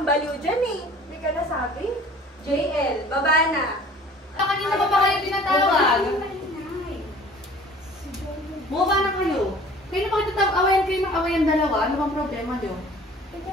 kang baliw dyan eh. Hindi ka nasabi. JL, baba na. Kanina pa ba kayo tinatawag? Bumaba na kayo. Kayo na pakitatawayan kayo ng awayan dalawa. Ano bang problema nyo?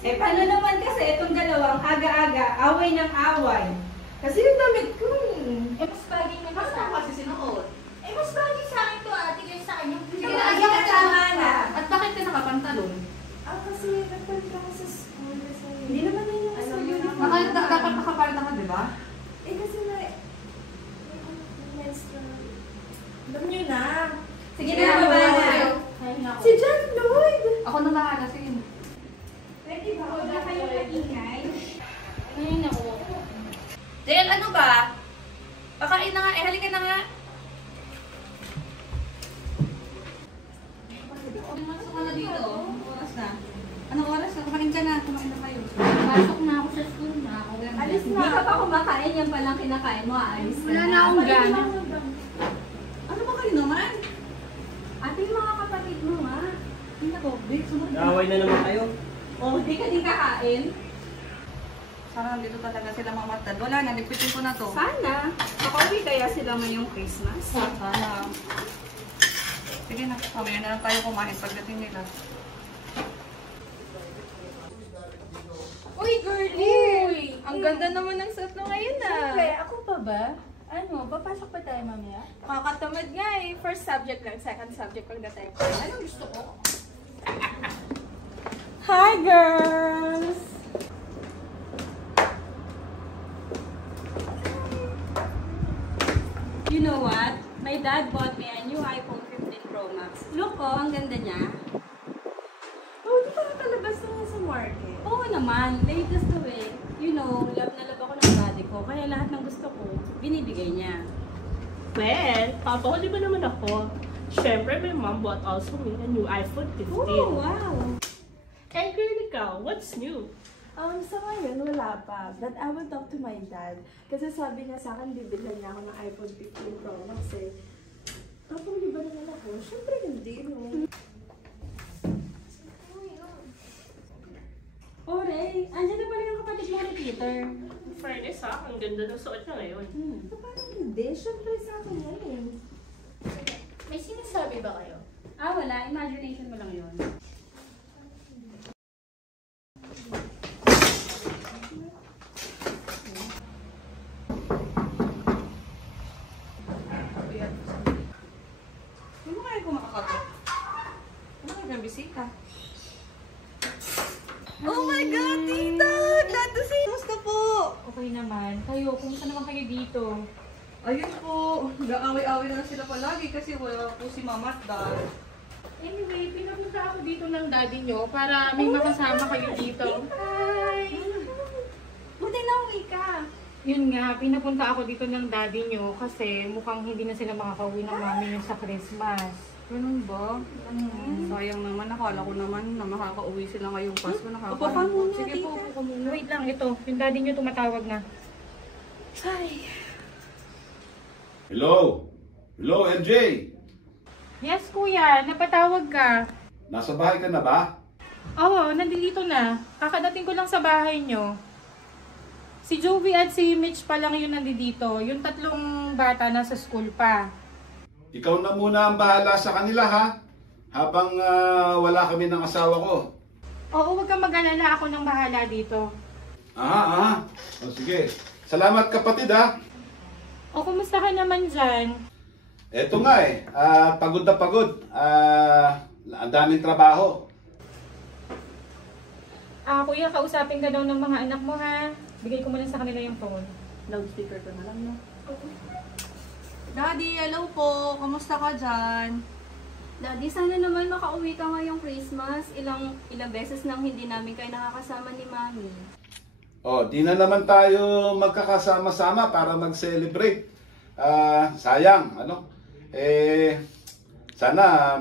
Eh, paano naman kasi itong dalawang aga-aga, away ng away. Kasi yung damit ko eh. Mas bagay na Bakit ako kasi sinuot? Eh, mas bagay sa akin to ate kaysa sa kanya. Sige na, ayun ka tama na. At bakit ka nakapantalon? Kasi nagpalit ako sa school. Kasi hindi naman yun yung sa uniform. Dapat nakapalda ka, di ba? Eh, kasi menstrual. Alam nyo na. Sige Sige na, na, baba na. Ay, naku. Si John Lloyd! Ako na bahala, sige. Pwede ba? Huwag na kayo maingay. Ay, naku. Del, ano ba? Pakain na nga, halika na nga. Pumasok ka na dito. Anong oras na? Anong oras na? Kumain ka na. Kumain na kayo. Pasok na ako sa school na. Alis na. Hindi ka pa kumakain. Yan palang kinakain mo. Aalis ka Wala na. na akong gana. Ano ba kayo naman? Ate, yung mga kapatid mo nga. Hindi na po. Babe, sumunod na. Naway na naman kayo. Oh, di ka din kakain? Sana nandito talaga sila mamatad. Wala na, nagpitin ko na to. Sana. Makauwi kaya sila ngayong Christmas? Sana. Sige na, mamaya na lang tayo kumain pagdating nila. Uy, girlie! Uy! Ang ganda naman ng suit mo ngayon ah. Siyempre, ako pa ba? Ano, papasok pa tayo mamaya? Kakatamad nga eh. First subject lang, second subject lang na tayo. Anong gusto ko? Hi, girls! You know what? My dad bought me a new iPhone 15 Pro Max. Look ko, ang ganda niya. Oh, di ba nakalabas na sa market? Oo naman, latest to eh. You know, love na love ako ng body ko, kaya lahat ng gusto ko, binibigay niya. Well, papa ko di ba naman ako? Siyempre, my mom bought also me a new iPhone 15. Oh, wow! And girl, ikaw, what's new? Sa ngayon, wala pa. But I will talk to my dad. Kasi sabi niya sa akin, bibilhan niya ako ng iPhone 15 Pro Max eh. Tapos di ba naman ako? Siyempre hindi, no? Oh, Ray, andyan na pala yung kapatid mo ni Peter. In fairness ha, ang ganda ng suot niya ngayon. Parang hindi. Siyempre sa akin yan eh. May sinasabi ba kayo? Ah, wala. Imagination mo lang yun. Hindi mo kaya kumakakatot? Ano kayo ng bisita? Oh my God, tita! Glad to see you! Kumusta po? Okay naman. Kayo, kumusta naman kayo dito? Ayun po, nag-away-away na sila palagi kasi wala po si mama at dad. Anyway, pinapunta ako dito ng daddy nyo para may makasama kayo dito. Hi! Buti na uwi ka. Yun nga, pinapunta ako dito ng daddy nyo kasi mukhang hindi na sila makakauwi ng mami nyo sa Christmas. Ganun ba? Sayang naman, nakala ko naman na makaka-uwi sila ngayong Pasko. Upo ka muna, Sige po, tita. upo ka muna. Wait lang, ito. Yung daddy nyo tumatawag na. Ay. Hello? Hello, MJ? Yes, kuya. Napatawag ka. Nasa bahay ka na ba? Oo, nandito na. Kakadating ko lang sa bahay nyo. Si Jovi at si Mitch pa lang yung nandito. Yung tatlong bata nasa school pa. Ikaw na muna ang bahala sa kanila ha? Habang wala kami ng asawa ko. Oo, huwag kang mag-alala. Ako nang bahala dito. O sige. Salamat kapatid ha? O, kumusta ka naman dyan? Eto nga eh. Pagod na pagod. Ang daming trabaho. Kuya, kausapin ka daw ng mga anak mo ha. Bigay ko muna sa kanila yung phone. Loudspeaker ko na lang, no? Daddy, hello po. Kamusta ka dyan? Daddy, sana naman makauwi ka ngayong Christmas. Ilang beses nang hindi namin kayo nakakasama ni Mami. Di na naman tayo magkakasama-sama para mag-celebrate. Sayang, ano? Sana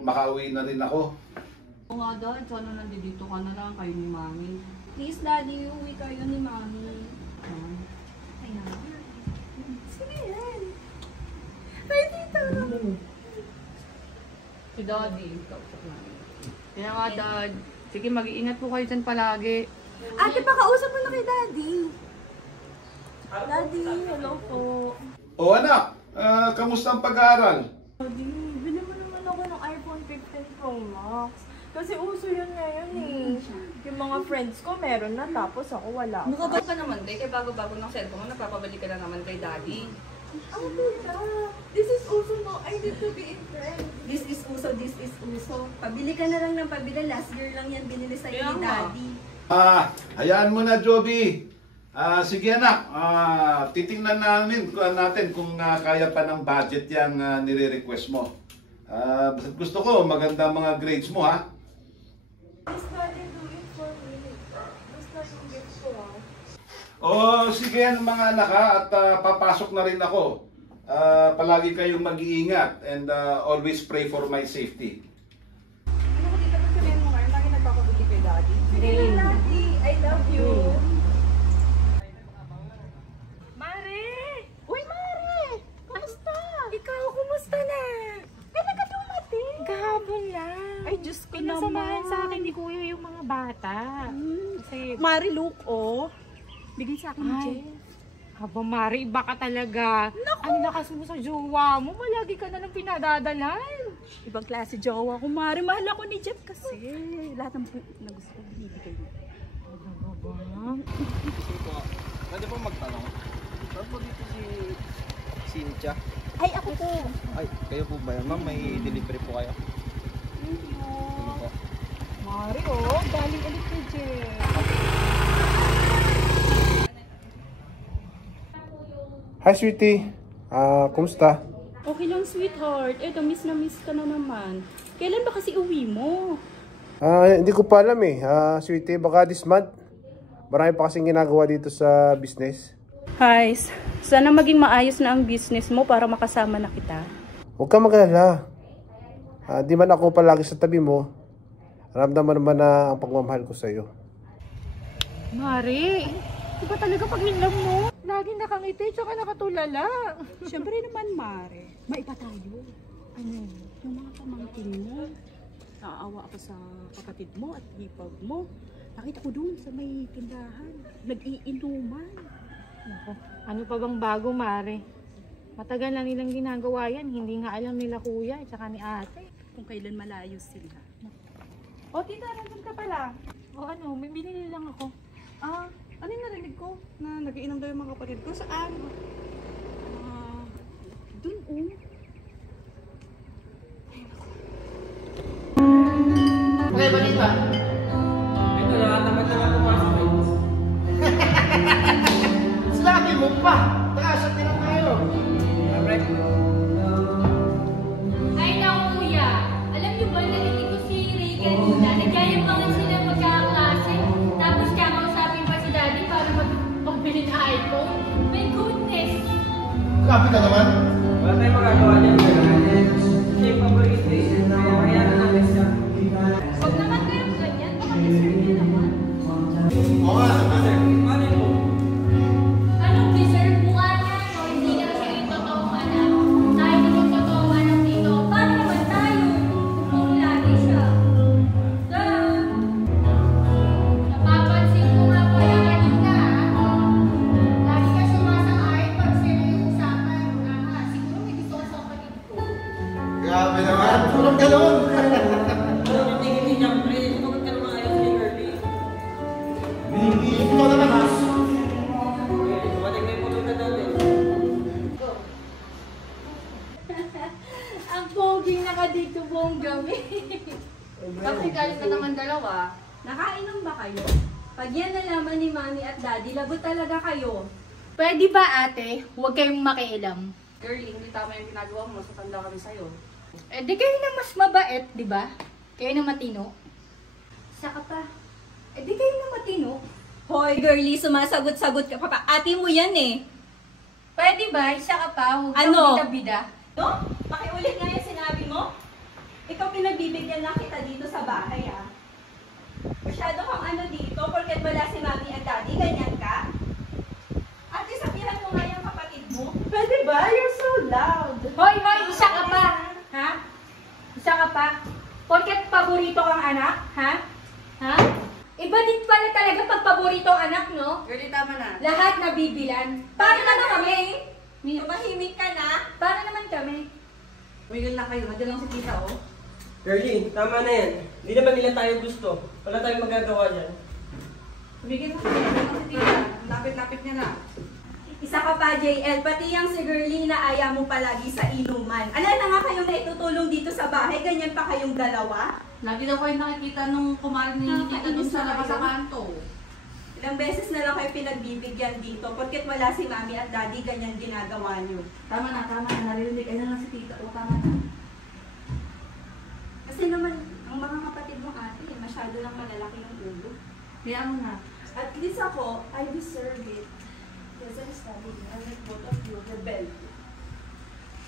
makauwi na rin ako. Oo nga, Dad. Sana nandito ka na lang kayo ni Mami. Please, Daddy, uwi kayo ni Mami. Ayan. Sige yan. Ay, tita. Si Daddy. Kaya nga, Dad. Sige, mag-iingat po kayo dyan palagi. Ate, pakausap mo na kay Daddy. Daddy, hello po. O anak, kamusta ang pag-aaral? Daddy, bili mo naman ako ng iPhone 15 Pro Max. Kasi uso yun ngayon eh. Yung mga friends ko meron na, tapos ako wala. Mukha ka naman, Day. Kaya bago-bago ng cellphone mo, nagpapabalik ka na naman kay Daddy. Oh, tita. This is also no. I need to be in trend. This is uso. Pabili ka na lang ng pabili. Last year lang yan binili sa'yo Kaya ni nga. Daddy. Hayaan mo na, Joby. Sige anak, titingnan natin kung kaya pa ng budget yung nire-request mo. Basta gusto ko, maganda mga grades mo, ha? Please, Daddy, do it for me. Basta yung gifts ko, ah. Sige yan mga anak, ha? At papasok na rin ako. Palagi kayong mag-iingat and always pray for my safety. Ano ko dito sabihin mo ngayon? Lagi nagpapabalik kay Daddy. Sige na, Daddy. I love you. Mare! Uy, Mare! Kamusta? Ikaw, kumusta na? Kailan ka dumating? Kahapon lang. Ay, Diyos ko Pinasamahan naman. sa akin ni Kuya yung mga bata. Kasi, Mari, look, oh. Bigay sa akin ni ay, Jeff. haba Mare, iba ka talaga. Ang lakas mo sa jowa mo, malagi ka na lang pinadadalan. Ibang klase jowa ko, Mari. Mahal ako ni Jeff kasi. Lahat ng na gusto ko binibigay niya. Pwede po magtanong? Saan po dito si Cynthia? Ay, ako po. Ay, kayo po ba yan? Ma'am, may delivery po kayo. Thank you. Ano po? Mari, oh. Galing ulit kay Jeff. Hi, sweetie. Kumusta? Okay lang, sweetheart. Eto, miss na miss ka na naman. Kailan ba kasi uwi mo? Hindi ko pa alam eh. Sweetie, baka this month. Marami pa kasing ginagawa dito sa business. Hi, sana maging maayos na ang business mo para makasama na kita. Huwag kang mag-alala. Di man ako palagi sa tabi mo. Ramdaman naman na ang pagmamahal ko sa'yo. Mare, iba talaga pag hinlam mo. Laging nakangiti, tsaka nakatulala. Siyempre naman, Mare. Maiba tayo. Ano, yung mga pamangkin mo. Naawa ako sa kapatid mo at hipag mo. Nakita ko doon sa may tindahan. Nag-iinuman. Naku, ano pa bang bago, Mare? Matagal na nilang ginagawa yan. Hindi nga alam nila kuya at saka ni ate. Kung kailan malayo sila. O, tita, nandun ka pala. O ano, may binili lang ako. Ano yung narinig ko? Na nagiinom daw yung mga kapatid ko? Saan? Doon, oh. Okay, balita. Ito, nakatamad na pumasok eh. Slagi mo pa! Taas at tinang tayo. Ay naku kuya, alam niyo ba narinig ko si Ray kanina, nagyayabangan sila magkaklase, tapos kakausapin pa si Daddy para magbili ng iPhone. My goodness! Grabe ka naman. Wala tayong magagawa niyan. Siya yung paborito eh. Kaya na namin siya. Huwag naman kayo ganyan, baka deserve niyo naman. Oo nga, Ano po? Anong deserve mo nga yan? O hindi na siya yung totoong anak. Tayo na yung totoong anak dito. Paano naman tayo? Kung lagi siya. Napapansin ko nga po yung kanina. Lagi ka sumasang-ayon pag sila yung usapan. Siguro may gusto ka sa kapatid ko. grabe naman. Tulong ka nun. Ano yung tingin niya, pre? Bakit ka naman ayaw kay Girlie? Ito naman ha. Dumating na yung pulong na doon eh. Ang pogi na ka dito buong gabi. Bakit galing ka naman dalawa? Nakainom ba kayo? Pag yan nalaman ni Mami at Daddy, labot talaga kayo. Pwede ba ate, huwag kayong makialam? Girlie, hindi tama yung ginagawa mo. Mas matanda kami sa'yo. Eh di kayo na mas mabait, di ba? Kayo na matino. Saka pa. Eh di kayo na matino. Hoy, girlie, sumasagot-sagot ka pa. Ate mo yan eh. Pwede ba? Isa ka pa, huwag Ano? kang bida-bida. No? Pakiulit nga yung sinabi mo. Ikaw pinagbibigyan na kita dito sa bahay ah. Masyado kang ano dito, porket wala si Mami at Daddy, ganyan ka? Ate, sabihan mo nga yung kapatid mo. Pwede ba? You're so loud. Hoy, isa ka pa! Ha? Isa ka pa? Porket paborito kang anak? Ha? Ha? Iba din pala talaga pag paborito ang anak, no? Girlie, tama na. Lahat nabibilan. Paano naman kami? Tumahimik ka na. Paano naman kami? Tumigil na kayo. Nandiyan lang si tita, oh. Girlie, tama na yan. Hindi naman nila tayo gusto. Wala tayong magagawa dyan. Tumigil na kayo. Nandiyan lang si tita. Ang lapit-lapit niya na. Isa ka pa, JL. Pati yung si Girlie na ayaw mo palagi sa inuman. Ala na nga kayong naitutulong dito sa bahay. Ganyan pa kayong dalawa. Lagi daw kayo nakikita nung kumarin ni tita dun sa labas sa kanto. Ilang beses na lang kayo pinagbibigyan dito. Porket wala si mami at daddy, ganyan ginagawa nyo. Tama na, tama na. Narinig. Ayun lang si tita. O, tama na. Kasi naman, ang mga kapatid mo ate, masyado lang malalaki yung ulo. Kaya mo na. At least ako, I deserve it. Because I'm studying. I make both of you rebel.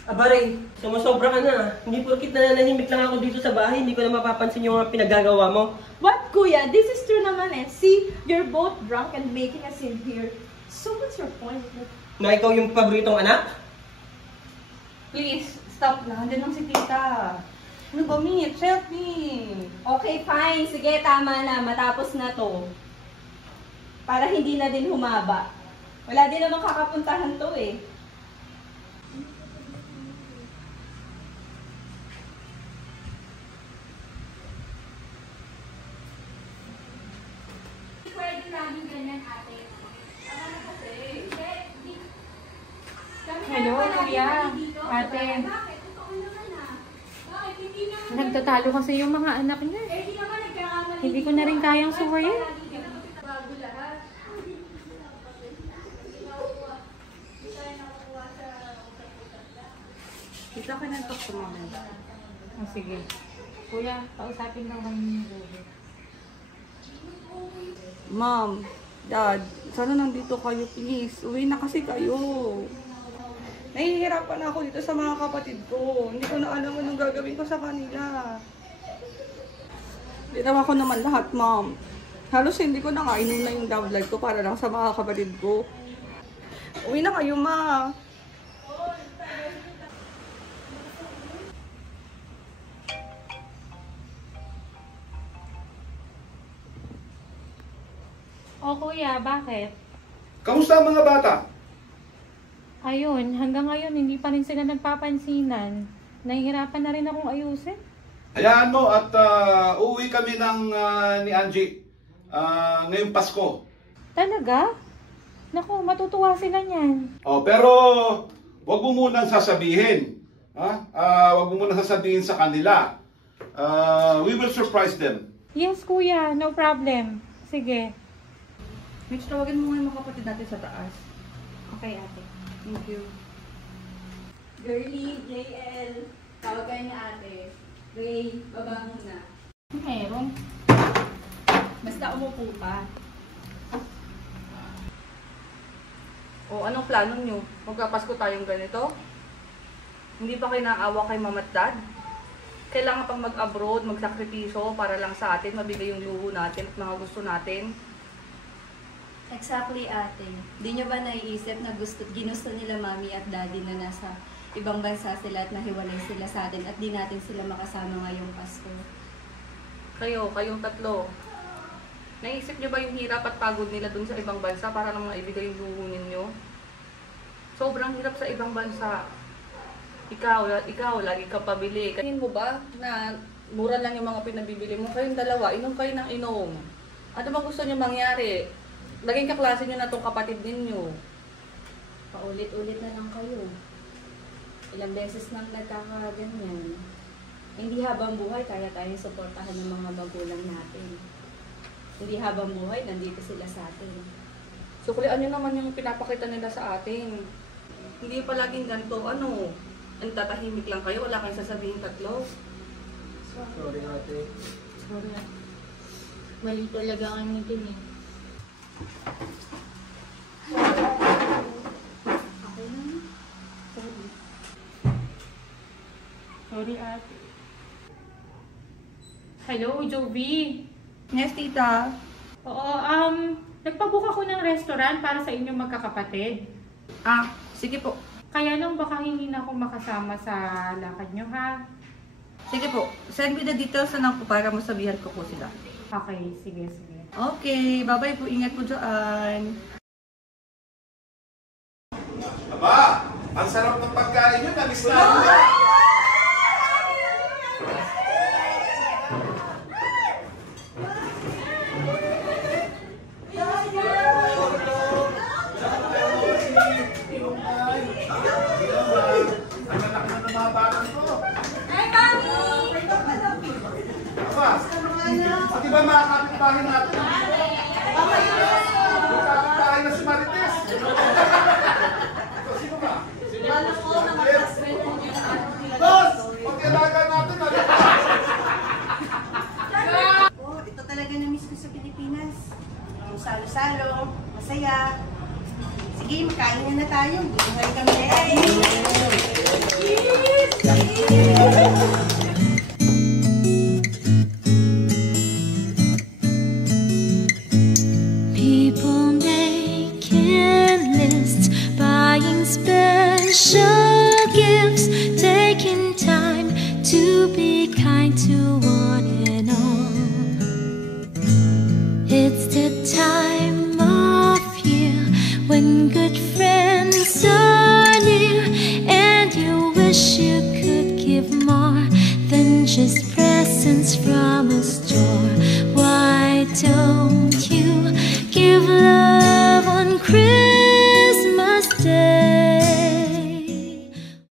Abaray, sumusobra ka na. Hindi porkit nananahimik lang ako dito sa bahay, hindi ko na mapapansin yung mga pinagagawa mo. What, kuya? This is true naman eh. See, you're both drunk and making a scene here. So what's your point? Na ikaw yung paboritong anak? Please, stop na. Nandiyan lang si tita. Ano ba, Mitch? Help me. Okay, fine. Sige, tama na. Matapos na to. Para hindi na din humaba. Wala din naman kakapuntahan to eh. Pwede namin ganyan, ate. Tama na kasi. Hello, kuya. Ate. Bakit? Totoo naman ah. Bakit? Hindi naman. Nagtatalo kasi yung mga anak niya. Hindi naman nagkakamali. Hindi ko na rin kayang suwayin. Bago lahat. Tita ka na talk to mama. Oh, sige. Kuya, kausapin daw kami ni Joby. Ma'am, Dad, sana nandito kayo, please. Uwi na kasi kayo. Nahihirapan ako dito sa mga kapatid ko. Hindi ko na alam anong gagawin ko sa kanila. Ginawa ko naman lahat, Ma'am. Halos hindi ko na nga inuna yung download ko para lang sa mga kapatid ko. Uwi na kayo, Ma. Oh, kuya, bakit? Kamusta ang mga bata? Ayun, hanggang ngayon hindi pa rin sila nagpapansinan. Nahihirapan na rin akong ayusin. Hayaan mo at uuwi kami ni Angie ngayong Pasko. Talaga? Naku, matutuwa sila niyan. Oh, pero wag mo munang sasabihin. Wag mo munang sasabihin sa kanila. We will surprise them. Yes, kuya, no problem. Sige. Mitch, tawagin mo nga yung mga kapatid natin sa taas. Okay, ate. Thank you. Girlie, JL, tawag kayo na ate. Ray, baba muna. Meron. Basta umupo ka. O, anong plano nyo? Magpapasko tayong ganito? Hindi pa kayo naawa kay mama at dad? Kailangan pang mag-abroad, magsakripisyo para lang sa atin, mabigay yung luho natin at mga gusto natin. Exactly, ate. Di nyo ba naiisip na ginusto nila mami at daddy na nasa ibang bansa sila at nahiwalay sila sa atin at di natin sila makasama ngayong Pasko? Kayong tatlo. Naisip nyo ba yung hirap at pagod nila dun sa ibang bansa para lang maibigay yung luho ninyo? Sobrang hirap sa ibang bansa. Ikaw, lagi ka pabili. Kanin mo ba na mura lang yung mga pinabibili mo? Kayong dalawa, inom kayo ng inom. Ano ba gusto nyo mangyari? Laging kaklase nyo na itong kapatid ninyo. Paulit-ulit na lang kayo. Ilang beses nang nagkakaganyan. Hindi habang buhay, kaya tayong suportahan ng mga magulang natin. Hindi habang buhay, nandito sila sa atin. Suklian nyo naman yung pinapakita nila sa atin. Hindi palaging ganito, ang tatahimik lang kayo, wala kayong sasabihin tatlo. Sorry ate. Sorry. Mali talaga ang meeting eh. Sorry, ate. Hello, Joby. Yes, tita. Oo, nagpabook ako ng restaurant para sa inyong magkakapatid. Sige po. Kaya lang baka hindi na ako makasama sa lakad nyo, ha? Sige po. Send me the details na lang po para masabihan ko po sila. Okay, sige, sige. Okay, bye-bye po. Ingat po dyan. Aba, ang sarap ng pagkain nyo. Namiss namin na. Ang anak na ng mga batang ko. Hi, Mami! Aba, pati ba mga kapitbahay natin? Yung kapitbahay na si Marites. Sino ba? Boss! Pag-ilaga natin, ano? Oh, ito talaga na-miss ko sa Pilipinas. Yung salo-salo, masaya. Sige, makain na tayo. Buhay kami. People making lists, buying special gifts, taking time to be kind to one and all. It's the time of year when good friends are near, and you wish you could give more than just presents from